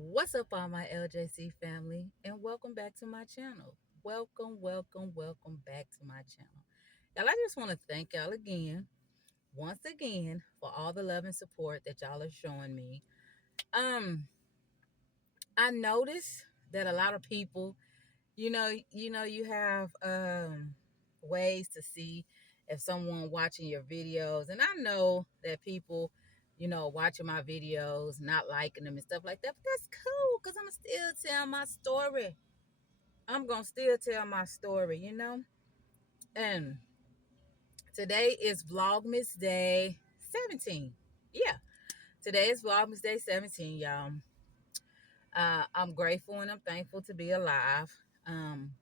What's up, all my LJC family, and welcome back to my channel. Welcome back to my channel. Y'all, I just want to thank y'all again, once again, for all the love and support that y'all are showing me. Um, I noticed that a lot of people, you have ways to see if someone watching your videos, and I know that people, watching my videos, not liking them and stuff like that, but that's cool because I'm gonna still tell my story. I'm gonna still tell my story. And today is Vlogmas Day 17. Yeah, today is Vlogmas Day 17, y'all. I'm grateful and I'm thankful to be alive. Um,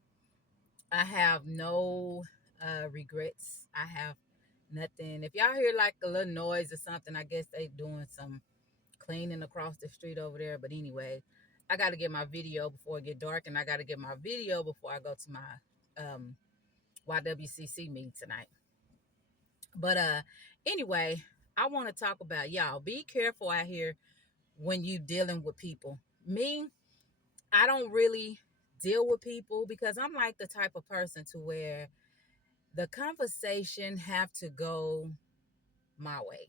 I have no regrets. I have nothing. If y'all hear like a little noise or something, I guess they doing some cleaning across the street over there. But anyway, I got to get my video before it get dark, and I got to get my video before I go to my YWCC meeting tonight. But anyway, I want to talk about y'all. Be careful out here when you dealing with people. Me, I don't really deal with people because I'm like the type of person to where the conversation have to go my way.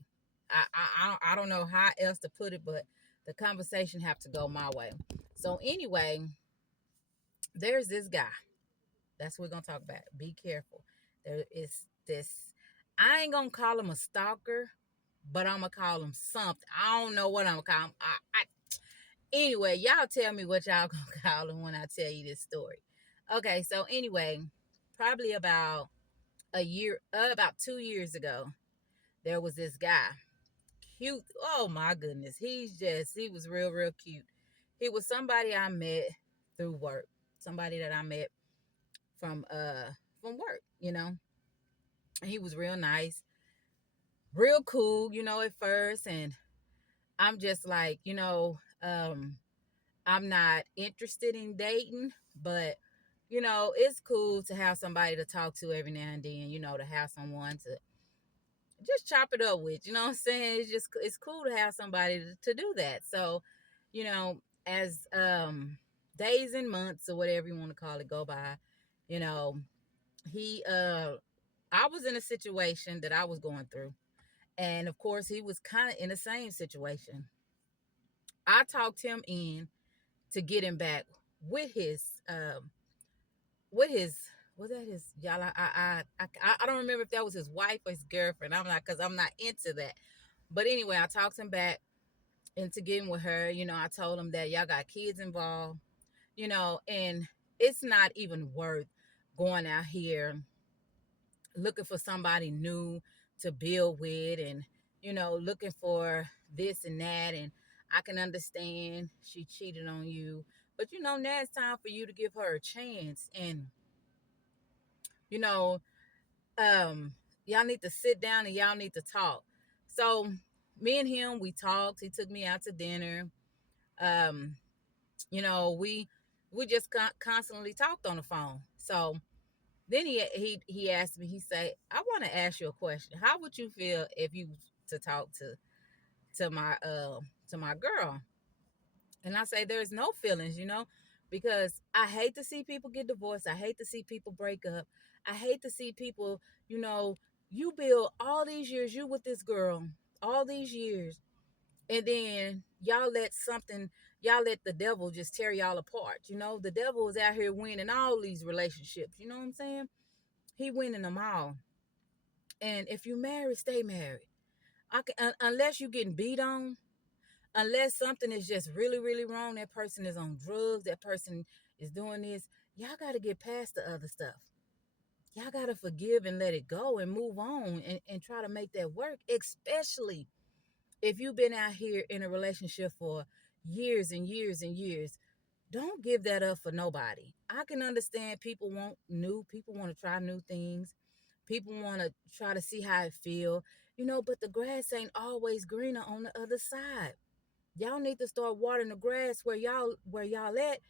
I don't know how else to put it, but the conversation have to go my way. So anyway, there's this guy. That's what we're gonna talk about. Be careful. There is this. I ain't gonna call him a stalker, but I'm gonna call him something. I don't know what I'm gonna call him. Anyway, y'all tell me what y'all gonna call him when I tell you this story. Okay, so anyway, probably about 2 years ago, there was this guy, cute. Oh my goodness, he was real cute. He was somebody I met through work, somebody that I met from work. He was real nice, real cool. At first, and I'm just like, I'm not interested in dating, but it's cool to have somebody to talk to every now and then. To have someone to just chop it up with. You know what I'm saying? It's cool to have somebody to do that. So, as days and months or whatever you want to call it go by, you know, he I was in a situation that I was going through. And of course he was kind of in the same situation. I talked him in to get him back with his was that his y'all I don't remember if that was his wife or his girlfriend. I'm not because I'm not into that. But anyway, I talked him back into getting with her. I told him that y'all got kids involved, and it's not even worth going out here looking for somebody new to build with, and looking for this and that. And I can understand she cheated on you, but now it's time for you to give her a chance. And you know um y'all need to sit down and y'all need to talk. So me and him, we talked. He took me out to dinner. um we just constantly talked on the phone. So then he asked me, he said, I want to ask you a question. How would you feel if you to talk to my girl? And I say there's no feelings, because I hate to see people get divorced. I hate to see people break up. I hate to see people, you know, you build all these years, you with this girl, all these years, and then y'all let the devil just tear y'all apart. The devil is out here winning all these relationships. You know what I'm saying? He winning them all. And if you married, stay married. Unless you getting beat on, unless something is just really wrong, that person is on drugs, that person is doing this, y'all got to get past the other stuff. Y'all got to forgive and let it go and move on, and try to make that work, especially if you've been out here in a relationship for years and years and years. Don't give that up for nobody. I can understand people want to try new things. People want to try to see how it feel, but the grass ain't always greener on the other side. Y'all need to start watering the grass where y'all at,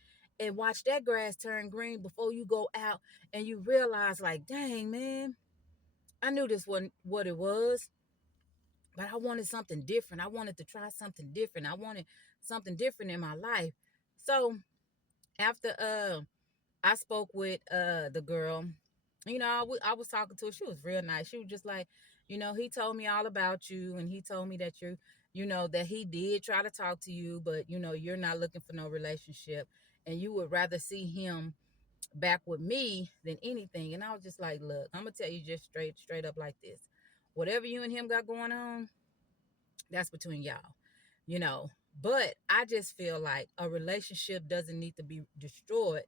and watch that grass turn green before you go out and you realize, like, dang man, I knew this wasn't what it was, but I wanted something different. I wanted to try something different. I wanted something different in my life. So after I spoke with the girl, I was talking to her. She was real nice. She was just like, he told me all about you, and he told me that that he did try to talk to you, but you're not looking for no relationship, and you would rather see him back with me than anything. And I was just like, look, I'm gonna tell you just straight up like this. Whatever you and him got going on, that's between y'all, you know. But I just feel like a relationship doesn't need to be destroyed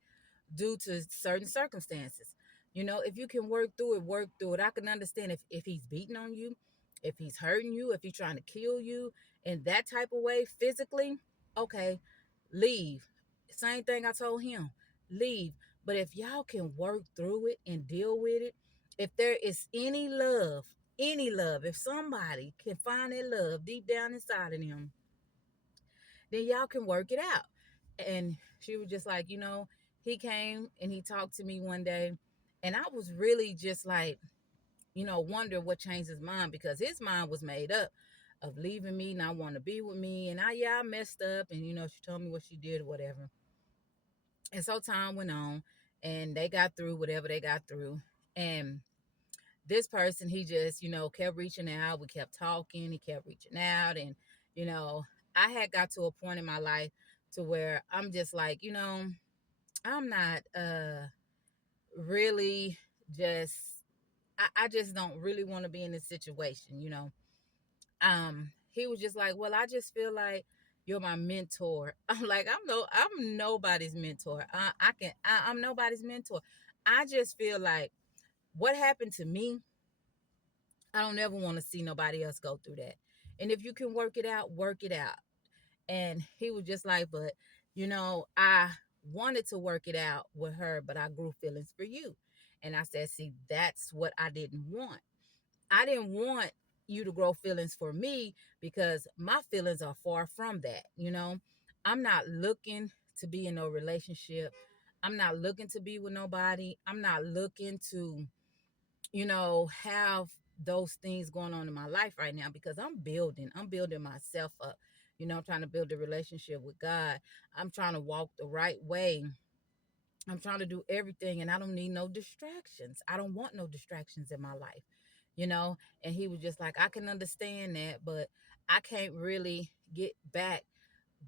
due to certain circumstances. If you can work through it, work through it. I can understand if he's beating on you, if he's hurting you, if he's trying to kill you in that type of way physically, okay, leave. Same thing I told him, leave. But if y'all can work through it and deal with it, if there is any love, if somebody can find that love deep down inside of them, then y'all can work it out. And she was just like, he came and he talked to me one day, and I was really just like, wonder what changed his mind, because his mind was made up of leaving me, not wanting to be with me. And I messed up, and she told me what she did or whatever. And so time went on, and they got through whatever they got through. And this person, he just, kept reaching out. We kept talking. He kept reaching out. And, you know, I had got to a point in my life to where I'm just like, I'm not really just, I just don't really want to be in this situation. He was just like, well, I just feel like you're my mentor. I'm like, I'm nobody's mentor. I'm nobody's mentor. I just feel like what happened to me, I don't ever want to see nobody else go through that. And if you can work it out, work it out. And he was just like, but I wanted to work it out with her, but I grew feelings for you. And I said, see, that's what I didn't want. I didn't want you to grow feelings for me, because my feelings are far from that. I'm not looking to be in no relationship. I'm not looking to be with nobody. I'm not looking to have those things going on in my life right now, because I'm building myself up. I'm trying to build a relationship with God. I'm trying to walk the right way. I'm trying to do everything, and I don't need no distractions. I don't want no distractions in my life, you know? And he was just like, I can understand that, but I can't really get back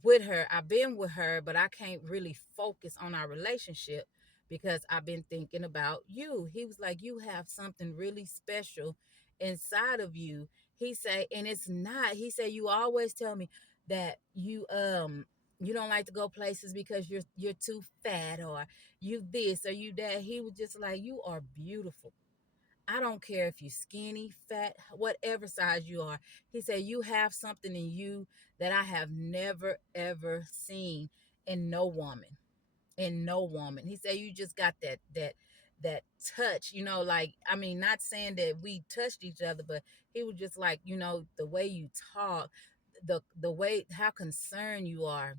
with her. I've been with her, but I can't really focus on our relationship because I've been thinking about you. He was like, you have something really special inside of you. He said, and it's not. He said, you always tell me that you don't like to go places because you're too fat, or you this or you that. He was just like, you are beautiful. I don't care if you're skinny, fat, whatever size you are. He said, you have something in you that I have never, ever seen in no woman. In no woman. He said, you just got that touch, like, I mean, not saying that we touched each other, but he was just like, the way you talk, the way, how concerned you are,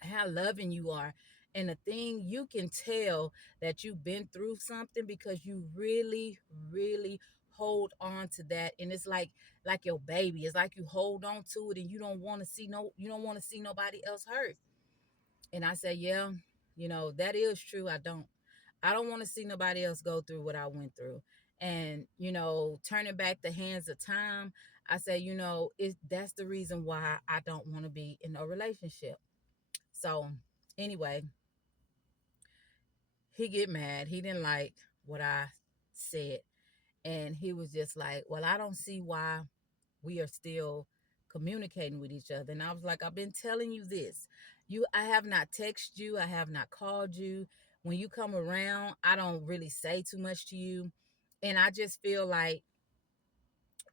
how loving you are. And the thing, you can tell that you've been through something, because you really, really hold on to that. And it's like your baby. It's like you hold on to it, and you don't want to see nobody else hurt. And I said, yeah, that is true. I don't want to see nobody else go through what I went through. And turning back the hands of time, I say, that's the reason why I don't want to be in a relationship. So anyway, he get mad. He didn't like what I said. And he was just like, well, I don't see why we are still communicating with each other. And I was like, I've been telling you this. I have not texted you. I have not called you. When you come around, I don't really say too much to you. And I just feel like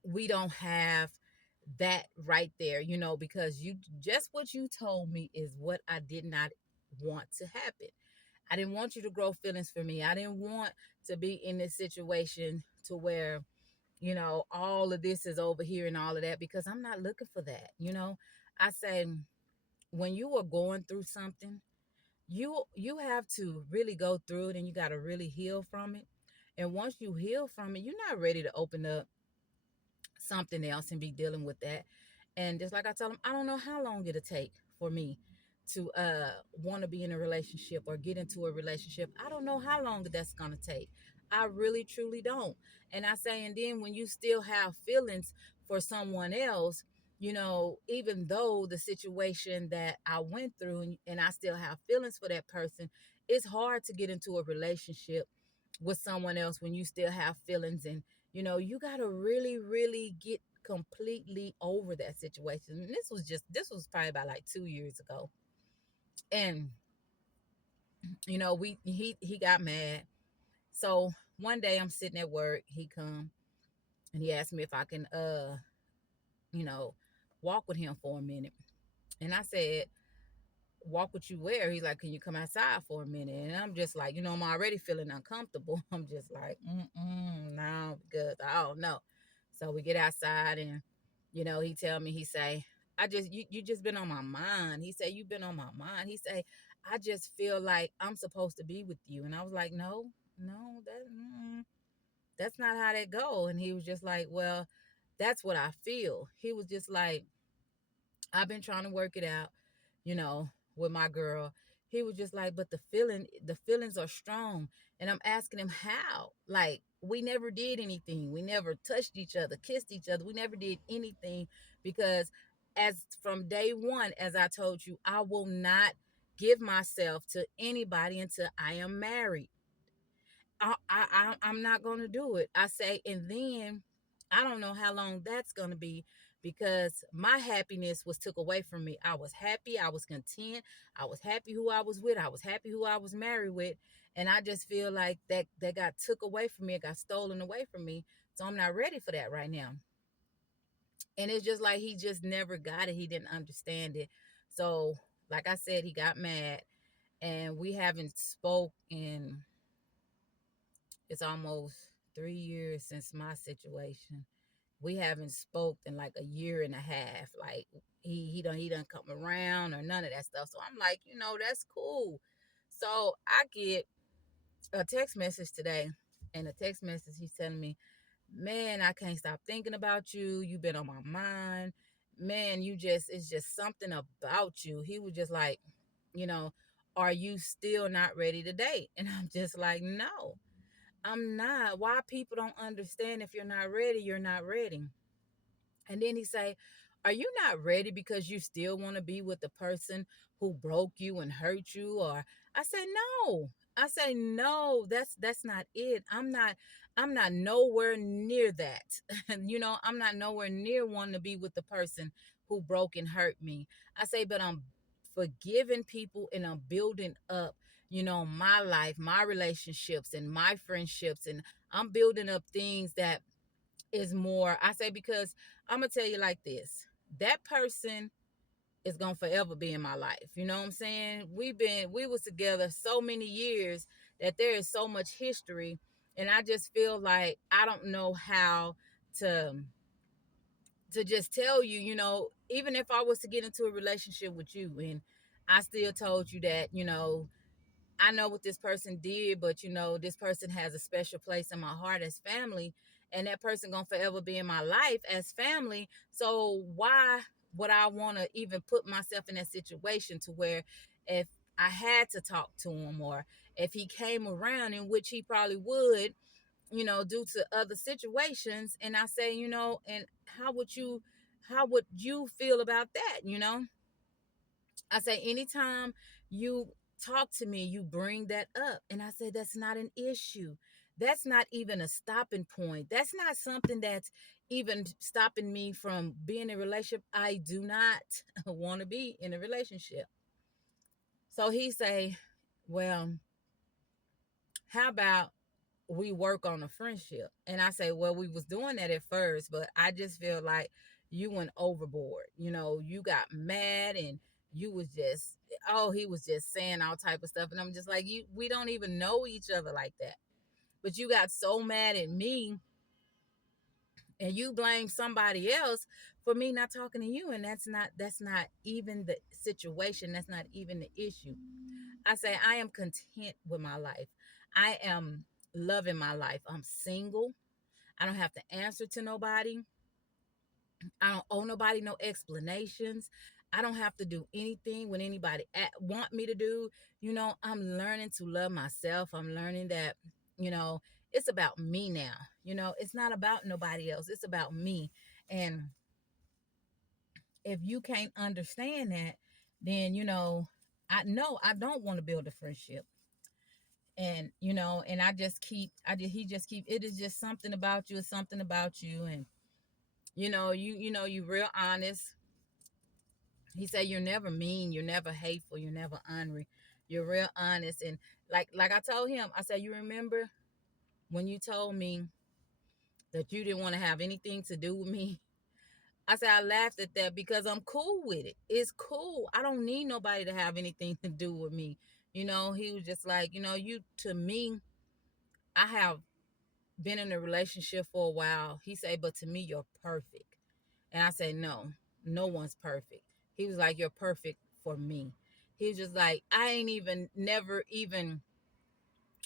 we don't have that right there, because you just what you told me is what I did not want to happen. I didn't want you to grow feelings for me. I didn't want to be in this situation to where, all of this is over here and all of that, because I'm not looking for that. I say, when you are going through something, you have to really go through it, and you got to really heal from it. And once you heal from it, you're not ready to open up something else and be dealing with that. And just like I tell him, I don't know how long it'll take for me to want to be in a relationship or get into a relationship. I don't know how long that's going to take. I really truly don't. And I say, and then when you still have feelings for someone else, even though the situation that I went through, and I still have feelings for that person, it's hard to get into a relationship with someone else when you still have feelings. And you got to really really get completely over that situation. And this was probably about like 2 years ago. And we he got mad. So one day I'm sitting at work, he come and he asked me if I can you know walk with him for a minute. And I said, walk with you where? He's like, can you come outside for a minute? And I'm just like, I'm already feeling uncomfortable. I'm just like, no, because I don't know. So we get outside, and he tell me, he say, you just been on my mind. He say, you been on my mind. He say, I just feel like I'm supposed to be with you. And I was like, no, no, that's not how that go. And he was just like, well, that's what I feel. He was just like, I've been trying to work it out, with my girl. He was just like, but the feelings are strong. And I'm asking him how. Like, we never did anything. We never touched each other, kissed each other. We never did anything because as from day one, as I told you, I will not give myself to anybody until I am married. I'm not going to do it. I say, and then I don't know how long that's going to be because my happiness was took away from me. I was happy. I was content. I was happy who I was with. I was happy who I was married with. And I just feel like that got took away from me. It got stolen away from me. So I'm not ready for that right now. And it's just like he just never got it. He didn't understand it. So, like I said, he got mad, and we haven't spoke in, it's almost 3 years since my situation. We haven't spoke in like a year and a half. Like he done come around or none of that stuff. So I'm like, that's cool. So I get a text message today, and the text message, he's telling me, man, I can't stop thinking about you. You've been on my mind. Man, it's just something about you. He was just like, you know, are you still not ready to date? And I'm just like, no, I'm not. Why people don't understand, if you're not ready, you're not ready. And then he say, are you not ready because you still want to be with the person who broke you and hurt you? Or I say, no. I say, no, that's not it. I'm not nowhere near that. And I'm not nowhere near wanting to be with the person who broke and hurt me. I say, but I'm forgiving people, and I'm building up, my life, my relationships and my friendships, and I'm building up things that is more. I say, because I'm gonna tell you like this, that person is gonna forever be in my life. You know what I'm saying? We was together so many years that there is so much history. And I just feel like I don't know how to just tell you, even if I was to get into a relationship with you, and I still told you that, I know what this person did, but this person has a special place in my heart as family, and that person gonna forever be in my life as family. So why would I want to even put myself in that situation to where, if I had to talk to him, or if he came around, in which he probably would, due to other situations, and I say, and how would you feel about that? I say, anytime you talk to me, you bring that up. And I say, that's not an issue. That's not even a stopping point. That's not something that's even stopping me from being in a relationship. I do not want to be in a relationship. So he say, well, how about we work on a friendship? And I say, well, we was doing that at first, but I just feel like you went overboard. You got mad, and you was just, oh, he was just saying all type of stuff. And I'm just like, we don't even know each other like that. But you got so mad at me, and you blame somebody else for me not talking to you. And that's not even the situation. That's not even the issue. I say, I am content with my life. I am loving my life. I'm single. I don't have to answer to nobody. I don't owe nobody no explanations. I don't have to do anything when anybody want me to do. I'm learning to love myself. I'm learning that, you know, it's about me now. It's not about nobody else. It's about me. And if you can't understand that, then, I know I don't want to build a friendship. And, and he just keep, it is just something about you. It's something about you. And, you real honest. He said you're never mean, you're never hateful, you're never ornery. You're real honest. And like I told him, I said, you remember when you told me that you didn't want to have anything to do with me? I said I laughed at that because I'm cool with it. It's cool. I don't need nobody to have anything to do with me. He was just like, you to me, I have been in a relationship for a while. He said, but to me, you're perfect. And I said, no, no one's perfect. He was like, you're perfect for me. He was just like, I ain't even, never even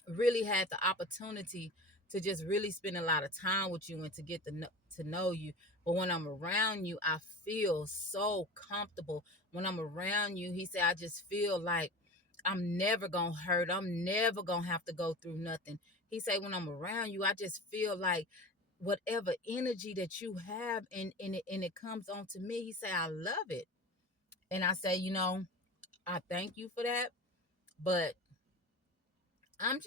really had the opportunity to just really spend a lot of time with you and to get to know you. But when I'm around you, I feel so comfortable. When I'm around you, he said, I just feel like I'm never gonna hurt. I'm never gonna have to go through nothing. He said, when I'm around you, I just feel like whatever energy that you have and it comes on to me. He said, I love it. And I say, I thank you for that. But I'm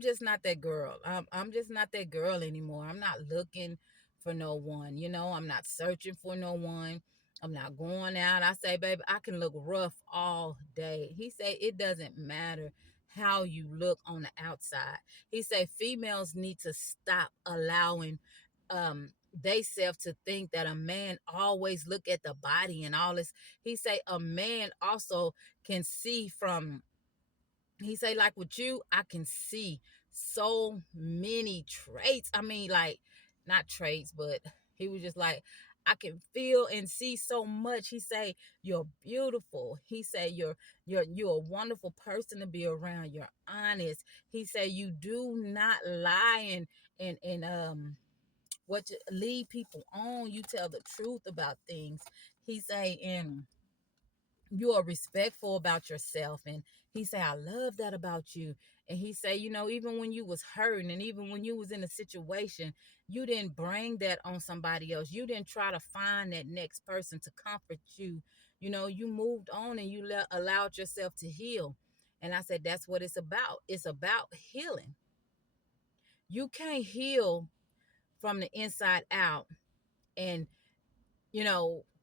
just not that girl. I'm just not that girl anymore. I'm not looking for no one. I'm not searching for no one. I'm not going out. I say, baby, I can look rough all day. He say it doesn't matter how you look on the outside. He say females need to stop allowing they self to think that a man always look at the body and all this. He say a man also can see from, he say, like with you, I can see so many traits. I mean, like, not traits, but he was just like, I can feel and see so much. He say you're beautiful. He say you're a wonderful person to be around. You're honest. He say you do not lie and what you lead people on. You tell the truth about things. He say, and you are respectful about yourself. And he say, I love that about you. And he say, even when you was hurting and even when you was in a situation, you didn't bring that on somebody else. You didn't try to find that next person to comfort you. You moved on and you allowed yourself to heal. And I said, that's what it's about. It's about healing. You can't heal from the inside out and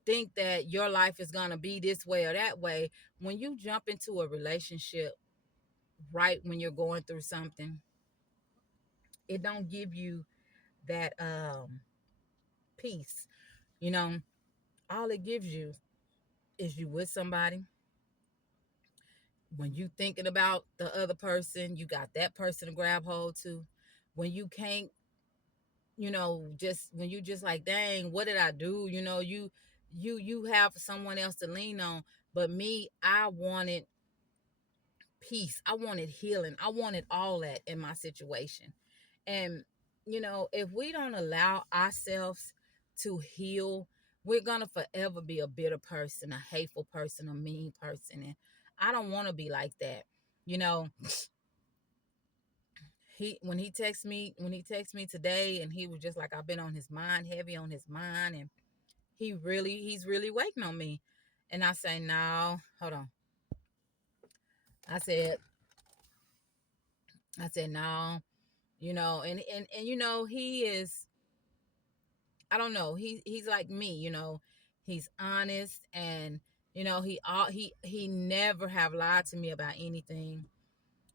think that your life is going to be this way or that way. When you jump into a relationship right when you're going through something, it don't give you that peace. you know all it gives you is you with somebody. When you thinking about the other person, you got that person to grab hold to. When you can't, just when you just like, dang, what did I do? You have someone else to lean on. But me, I wanted peace. I wanted healing. I wanted all that in my situation. And, if we don't allow ourselves to heal, we're going to forever be a bitter person, a hateful person, a mean person. And I don't want to be like that. You know, when he texted me today, and he was just like, I've been on his mind, heavy on his mind, and he's really waiting on me. And I say, no, hold on. I said, no, and he is, I don't know, he's like me. He's honest. And he never have lied to me about anything.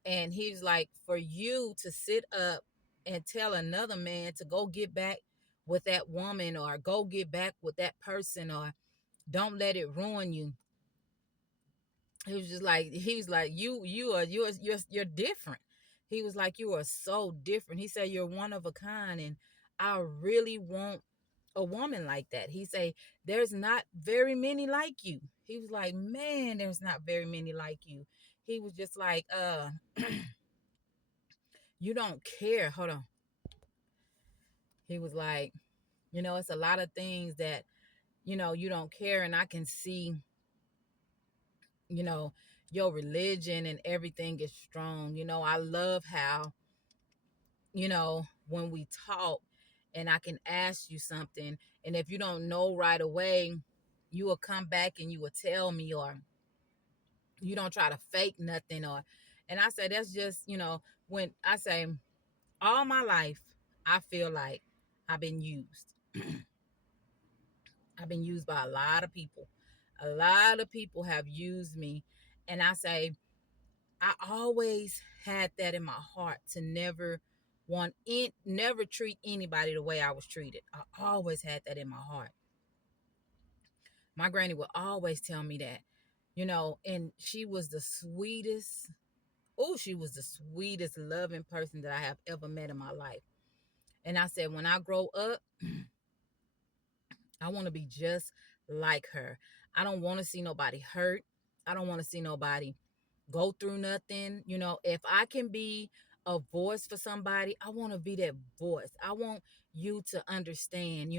And he's like, for you to sit up and tell another man to go get back with that woman, or go get back with that person, or don't let it ruin you. He was like, you're different. He was like, you are so different. He said, you're one of a kind, and I really want a woman like that. He say, there's not very many like you. He was like, man, there's not very many like you. He was just like, you don't care. Hold on. He was like, It's a lot of things that, you don't care. And I can see, you know, your religion and everything is strong. I love how, when we talk and I can ask you something, and if you don't know right away, you will come back and you will tell me, or you don't try to fake nothing. Or, and I say, that's just, when I say all my life, I feel like I've been used. I've been used by a lot of people. A lot of people have used me. And I say, I always had that in my heart to never treat anybody the way I was treated. I always had that in my heart. My granny would always tell me that, and she was the sweetest. Oh, she was the sweetest, loving person that I have ever met in my life. And I said, when I grow up, I want to be just like her. I don't want to see nobody hurt. I don't want to see nobody go through nothing. If I can be a voice for somebody, I want to be that voice. I want you to understand.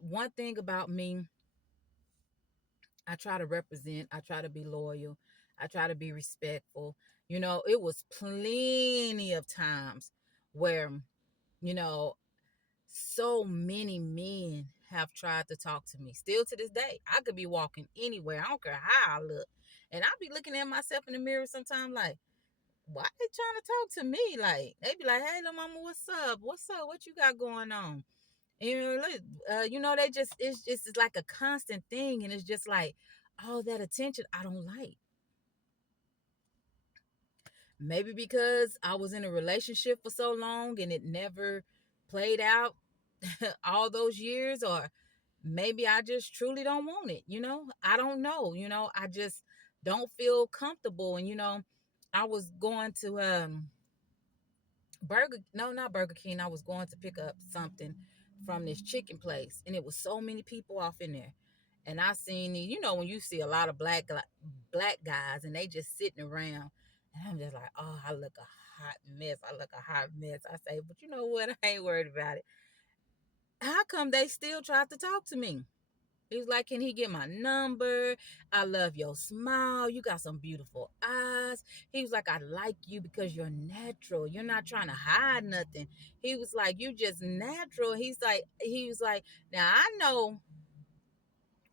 One thing about me, I try to represent, I try to be loyal, I try to be respectful. It was plenty of times where, you know, so many men have tried to talk to me. Still to this day, I could be walking anywhere. I don't care how I look. And I'll be looking at myself in the mirror sometimes like, why they trying to talk to me? Like, they be like, hey, little mama, what's up? What's up? What you got going on? They just, it's like a constant thing. And it's just like, all that attention I don't like. Maybe because I was in a relationship for so long and it never played out all those years, or maybe I just truly don't want it. I don't know. I just don't feel comfortable. And I was going to not Burger King. I was going to pick up something from this chicken place, and it was so many people off in there. And I seen, when you see a lot of black guys and they just sitting around, and I'm just like, oh, I look a hot mess. I look a hot mess. I say, but you know what? I ain't worried about it. How come they still tried to talk to me? He was like, can he get my number? I love your smile. You got some beautiful eyes. He was like, I like you because you're natural. You're not trying to hide nothing. He was like, you just natural. He was like, now I know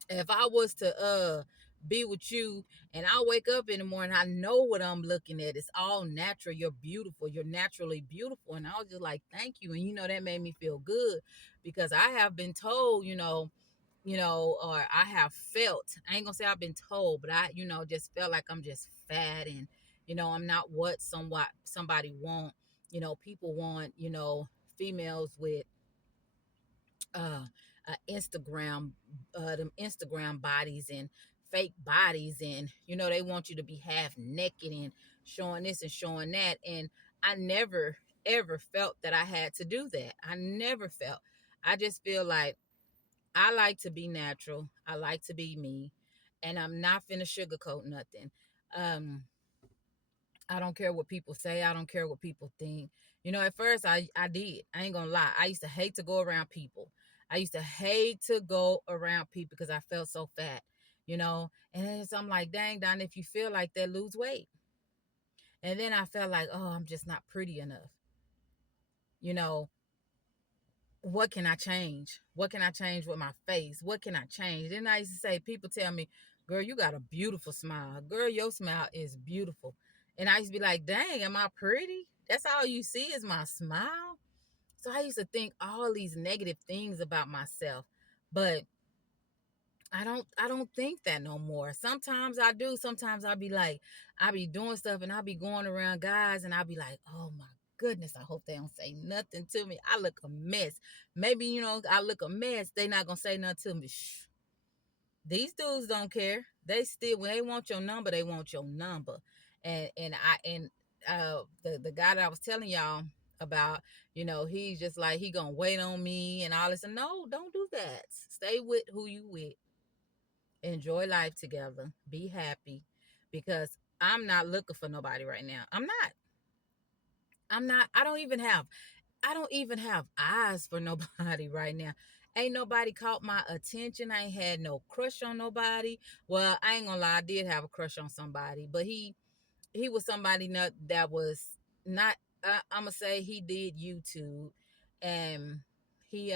if I was to be with you and I wake up in the morning, I know what I'm looking at. It's all natural. You're beautiful. You're naturally beautiful. And I was just like, thank you. And that made me feel good, because I have been told, or I have felt, I ain't gonna say I've been told, but I, just felt like I'm just fat, and, I'm not what somebody want. People want, females with uh, Instagram, them Instagram bodies and fake bodies, and they want you to be half naked and showing this and showing that. And I never ever felt that I had to do that. I never felt. I just feel like I like to be natural. I like to be me, and I'm not finna sugarcoat nothing. Um, I don't care what people say. I don't care what people think. At first I did. I ain't gonna lie. I used to hate to go around people. I used to hate to go around people because I felt so fat, And then so I'm like, dang, Don, if you feel like that, lose weight. And then I felt like, oh, I'm just not pretty enough. You know, what can I change? What can I change with my face? What can I change? Then I used to say, people tell me, girl, you got a beautiful smile. Girl, your smile is beautiful. And I used to be like, dang, am I pretty? That's all you see is my smile. So I used to think all these negative things about myself. But I don't think that no more. Sometimes I do. Sometimes I'll be like, I be doing stuff and I'll be going around guys and I'll be like, oh my goodness, I hope they don't say nothing to me. I look a mess. Maybe, I look a mess. They not gonna say nothing to me. Shh. These dudes don't care. They still, when they want your number, they want your number. And the guy that I was telling y'all about, he's just like, he gonna wait on me and all this. And no, don't do that. Stay with who you with. Enjoy life together, be happy, because I'm not looking for nobody right now. I'm not. I don't even have I don't even have eyes for nobody right now. Ain't nobody caught my attention. I ain't had no crush on nobody. Well, I ain't gonna lie, I did have a crush on somebody, but he was somebody that was not. I'm gonna say he did YouTube, and he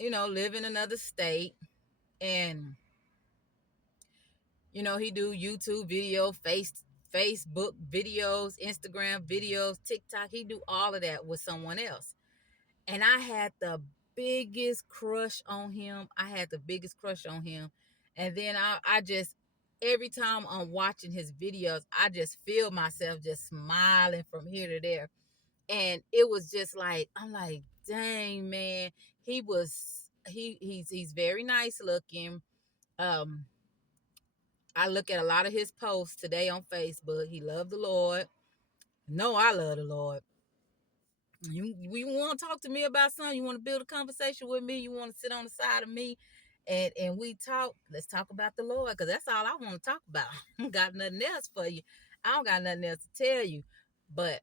live in another state, and he do YouTube video, Facebook videos, Instagram videos, TikTok. He do all of that with someone else. And I had the biggest crush on him. I had the biggest crush on him. And then I just, every time I'm watching his videos, I just feel myself just smiling from here to there. And it was just like, I'm like, dang, man, he's very nice looking. Um, I look at a lot of his posts today on Facebook. He loved the Lord. No, I love the Lord. You want to talk to me about something? You want to build a conversation with me? You want to sit on the side of me, and we talk? Let's talk about the Lord, because that's all I want to talk about. I don't got nothing else for you. I don't got nothing else to tell you. But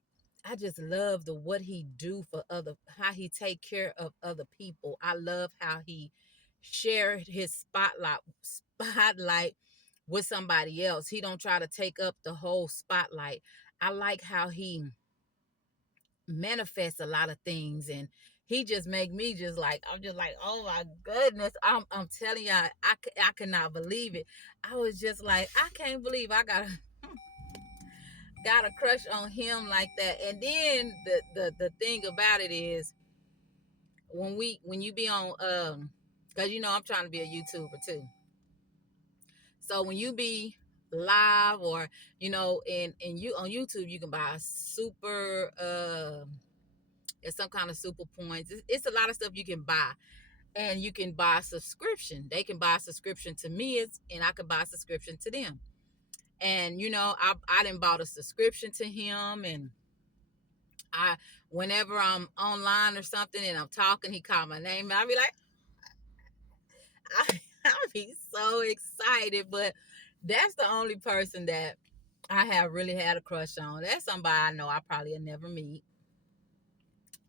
I just love what he do for how he take care of other people. I love how he shared his spotlight with somebody else. He don't try to take up the whole spotlight. I like how he manifest a lot of things, and he just make me just like, I'm just like, oh my goodness, I'm telling y'all, I cannot believe it. I was just like, I can't believe I got a crush on him like that. And then the thing about it is, when you be on because I'm trying to be a YouTuber too. So when you be live, or and you on YouTube, you can buy super it's some kind of super points. It's a lot of stuff you can buy, and you can buy a subscription. They can buy a subscription to me, and I can buy a subscription to them. And I didn't bought a subscription to him, and I whenever I'm online or something and I'm talking, he called my name, and I be like, I be so excited. But that's the only person that I have really had a crush on. That's somebody I know I probably will never meet.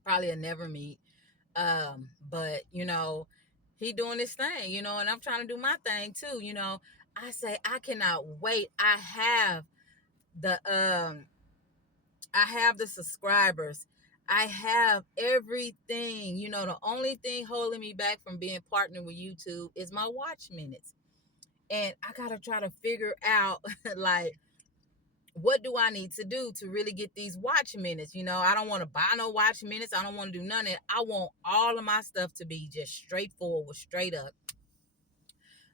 But he doing his thing, and I'm trying to do my thing too. I say I cannot wait. The um I have the subscribers. I have everything. The only thing holding me back from being partnered with YouTube is my watch minutes. And I gotta try to figure out like, what do I need to do to really get these watch minutes? I don't want to buy no watch minutes. I don't want to do none of it. I want all of my stuff to be just straightforward, straight up.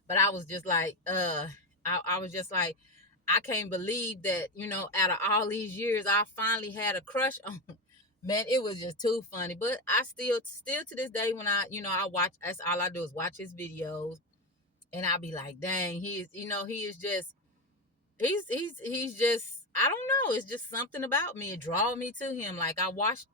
But I was just like, I was just like, I can't believe that, out of all these years, I finally had a crush on him. Man, it was just too funny. But I still to this day, when I watch, that's all I do is watch his videos. And I'll be like, dang, he is just, he's just, I don't know, it's just something about me. It draw me to him. Like, I watched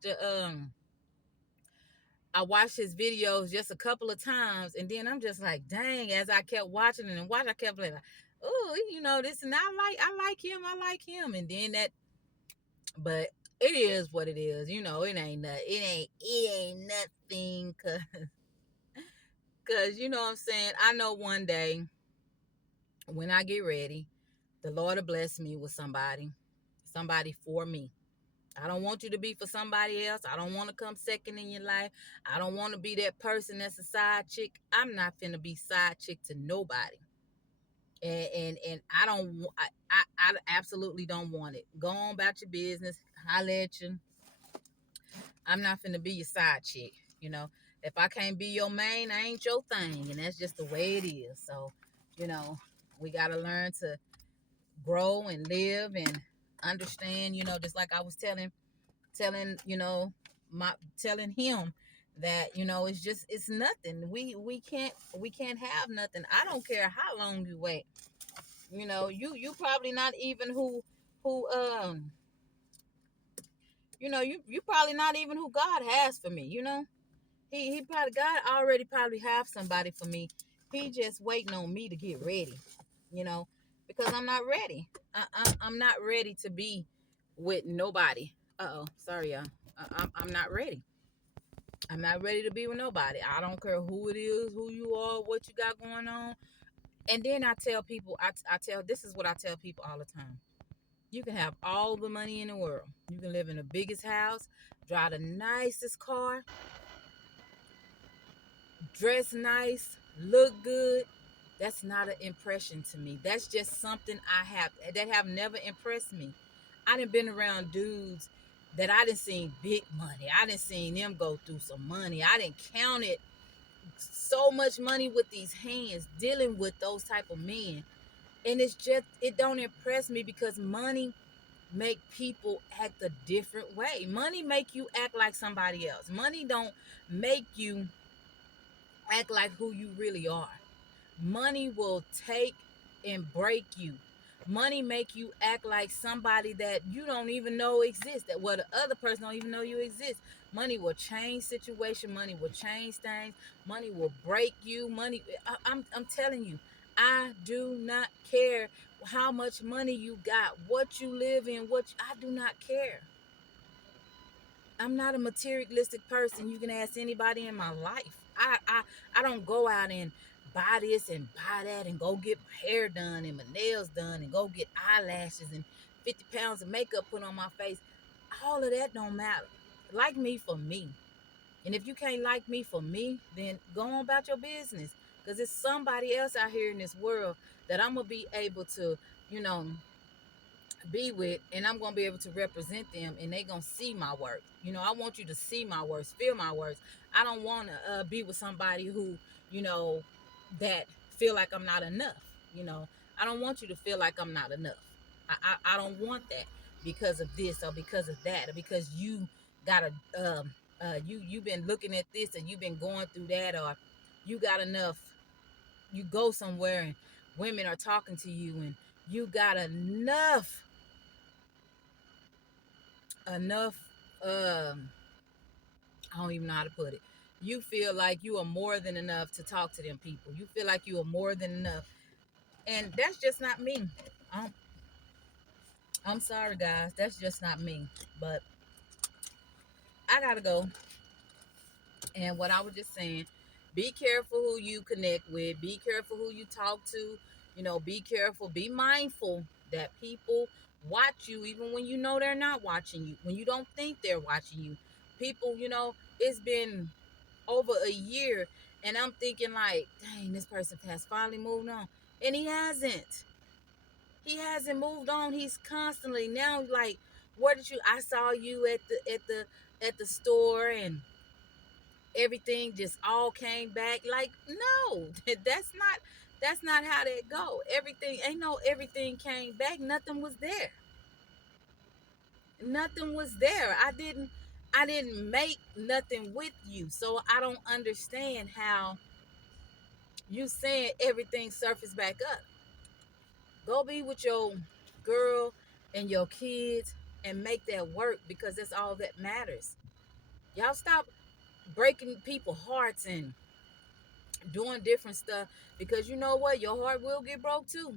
his videos just a couple of times, and then I'm just like, dang, as I kept watching it and watching, I kept like, oh, this, and I like him. And then but it is what it is. It ain't nothing. It ain't nothing, cause you know what I'm saying. I know one day when I get ready, the Lord will bless me with somebody for me. I don't want you to be for somebody else. I don't want to come second in your life. I don't want to be that person that's a side chick. I'm not finna be side chick to nobody. And I don't. I absolutely don't want it. Go on about your business. Holler at you. I'm not finna be your side chick. If I can't be your main, I ain't your thing, and that's just the way it is. So, we gotta learn to grow and live and understand. Just like I was telling my telling him that it's nothing. We can't have nothing. I don't care how long you wait. You probably not even who you probably not even who God has for me. He probably, God already probably have somebody for me. He just waiting on me to get ready. you know because I'm not ready. I'm not ready to be with nobody. Uh-oh, sorry, y'all. I'm not ready. I'm not ready to be with nobody. I don't care who it is, who you are, what you got going on. And then I tell people, this is what I tell people all the time. You can have all the money in the world. You can live in the biggest house, drive the nicest car, dress nice, look good. That's not an impression to me. That's just something that have never impressed me. I done been around dudes that I done seen big money. I done seen them go through some money. I done counted so much money with these hands dealing with those type of men. And it's just, it don't impress me because money make people act a different way. Money make you act like somebody else. Money don't make you act like who you really are. Money will take and break you. Money make you act like somebody that you don't even know exists, that the other person don't even know you exist. Money will change situation. Money will change things. Money will break you. I'm telling you, I do not care how much money you got, what you live in, I do not care. I'm not a materialistic person. You can ask anybody in my life. I don't go out and buy this and buy that and go get my hair done and my nails done and go get eyelashes and 50 pounds of makeup put on my face. All of that don't matter. Like me for me. And if you can't like me for me, then go on about your business. Because it's somebody else out here in this world that I'm going to be able to, you know, be with, and I'm gonna be able to represent them, and they gonna see my work. I want you to see my works, feel my works. I don't want to be with somebody who, you know, that feel like I'm not enough. You know, I don't want you to feel like I'm not enough. I don't want that because of this or because of that or because you got a you've been looking at this and you've been going through that, or you got enough. You go somewhere and women are talking to you and you got enough I don't even know how to put it. You feel like you are more than enough to talk to them people. You feel like you are more than enough. And that's just not me. I'm, I'm sorry, guys. That's just not me. But I got to go. And what I was just saying, be careful who you connect with. Be careful who you talk to. Be careful. Be mindful that people watch you even when you know they're not watching you. When you don't think they're watching you. People, it's been over a year and I'm thinking like, dang, this person has finally moved on. And he hasn't. He hasn't moved on. He's constantly now like, where did you I saw you at the store and everything just all came back. Like, no, that's not how that go. Everything came back. Nothing was there. Nothing was there. I didn't make nothing with you. So I don't understand how you saying everything surfaced back up. Go be with your girl and your kids and make that work because that's all that matters. Y'all stop breaking people's hearts and doing different stuff because you know what? Your heart will get broke too.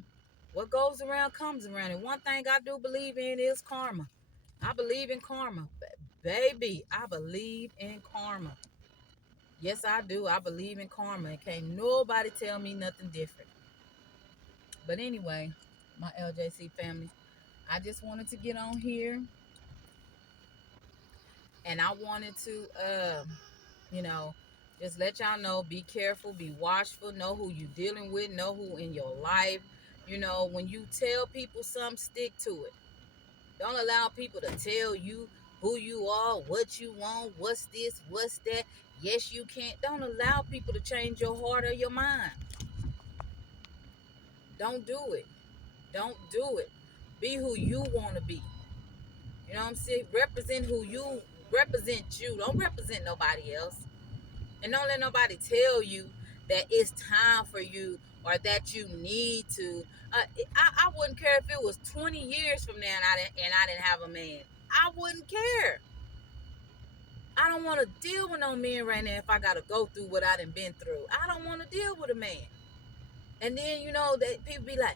What goes around comes around. And one thing I do believe in is karma. I believe in karma. Baby, I believe in karma. Yes, I do. I believe in karma. And can't nobody tell me nothing different. But anyway, my LJC family, I just wanted to get on here and I wanted to, you know, just let y'all know, be careful, be watchful, know who you dealing with, know who in your life. When you tell people something, stick to it. Don't allow people to tell you who you are, what you want, what's this, what's that. Yes, you can't. Don't allow people to change your heart or your mind. Don't do it. Don't do it. Be who you want to be. You know what I'm saying? Represent you. Don't represent nobody else. And don't let nobody tell you that it's time for you or that you need to. I wouldn't care if it was 20 years from now and I didn't have a man. I wouldn't care. I don't want to deal with no man right now if I got to go through what I done been through. I don't want to deal with a man. And then, that people be like,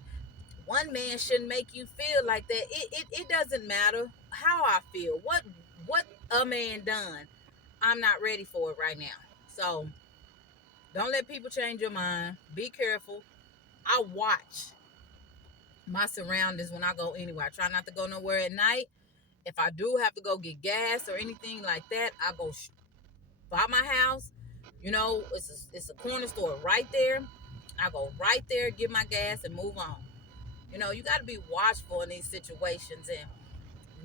One man shouldn't make you feel like that. It doesn't matter how I feel. What a man done, I'm not ready for it right now. So don't let people change your mind. Be careful. I watch my surroundings when I go anywhere. I try not to go nowhere at night. If I do have to go get gas or anything like that, I go by my house. You know, it's a corner store right there. I go right there, get my gas, and move on. You know, you got to be watchful in these situations, and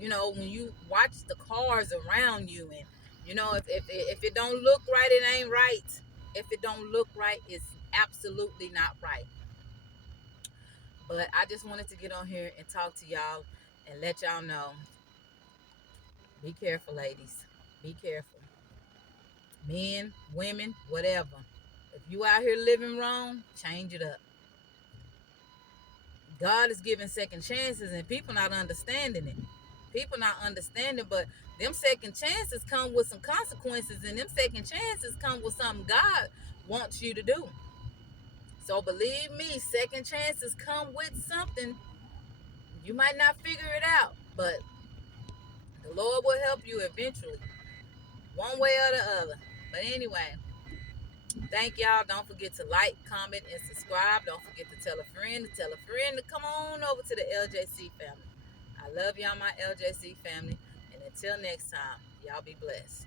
you know, when you watch the cars around you, and you know, if it don't look right, it ain't right. If it don't look right, it's absolutely not right. But I just wanted to get on here and talk to y'all and let y'all know, be careful, ladies. Be careful. Men, women, whatever. If you out here living wrong, change it up. God is giving second chances and people not understanding it. People not understanding, but them second chances come with some consequences, and them second chances come with something God wants you to do. So believe me, second chances come with something. You might not figure it out, but the Lord will help you eventually, one way or the other. But anyway, thank y'all. Don't forget to like, comment, and subscribe. Don't forget to tell a friend to come on over to the LJC family. I love y'all, my LJC family. And until next time, y'all be blessed.